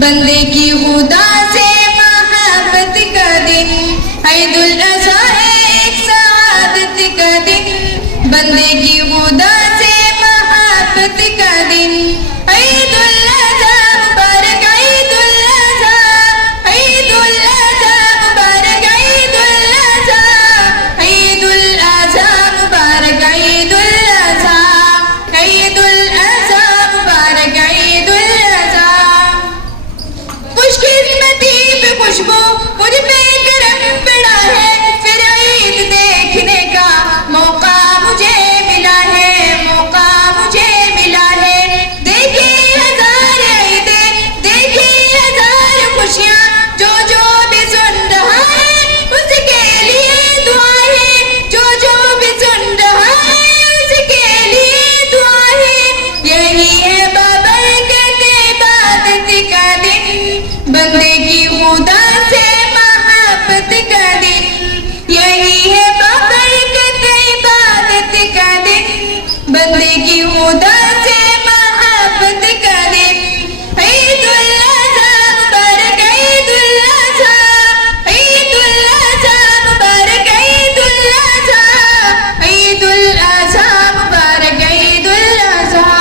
बंदे की खुदा से मोहब्बत का दिन, ईद-उल अज़हा एक सआदत का दिन। बंदे की खुदा से मोहब्बत का दिन, ईद-उल अज़हा मुबारक, ईद-उल अज़हा, ईद-उल अज़हा मुबारक, ईद-उल अज़हा, ईद-उल अज़हा मुबारक, ईद-उल अज़हा, ईद-उल अज़हा मुबारक, ईद-उल अज़हा। खुशकिस्मती पे खुशबू, मुझ पे करम पड़ा है, फिर ईद देखने का मौका मुझे मिला है, मौका मुझे मिला है। देखी हजार ईदें, देखी हजार खुशियाँ, जो भी सुन रहा है उसके लिए दुआ है, जो भी सुन रहा है उसके लिए दुआ है। यही है बाबरकत इबादत का दिन, बंदे की खुदा से मोहब्बत का दिन। यही है बाबरकत इबादत का दिन, बंदे की खुदा से मोहब्बत का दिन। ईद-उल अज़हा मुबारक, ईद-उल अज़हा, ईद-उल अज़हा मुबारक, ईद-उल अज़हा, ईद-उल अज़हा मुबारक, ईद-उल अज़हा।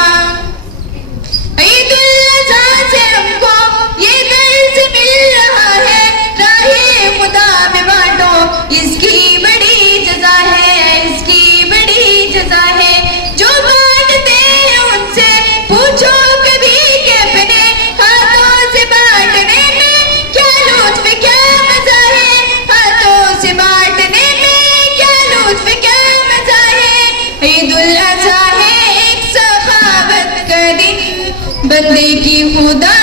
ईद-उल अज़हा से हमको ये दर्स मिल रहा है, राहे खुदा में बांटो इसकी बड़ी जज़ा है, इसकी बड़ी जज़ा है। जो बांटते हैं उनसे पूछो कभी कि अपने हाथों से बांटने में क्या लुत्फ़, क्या मज़ा है, हाथों से बांटने में क्या लुत्फ़, क्या मज़ा है। ईद-उल अज़हा है एक सखावत का दिन, बंदे की खुदा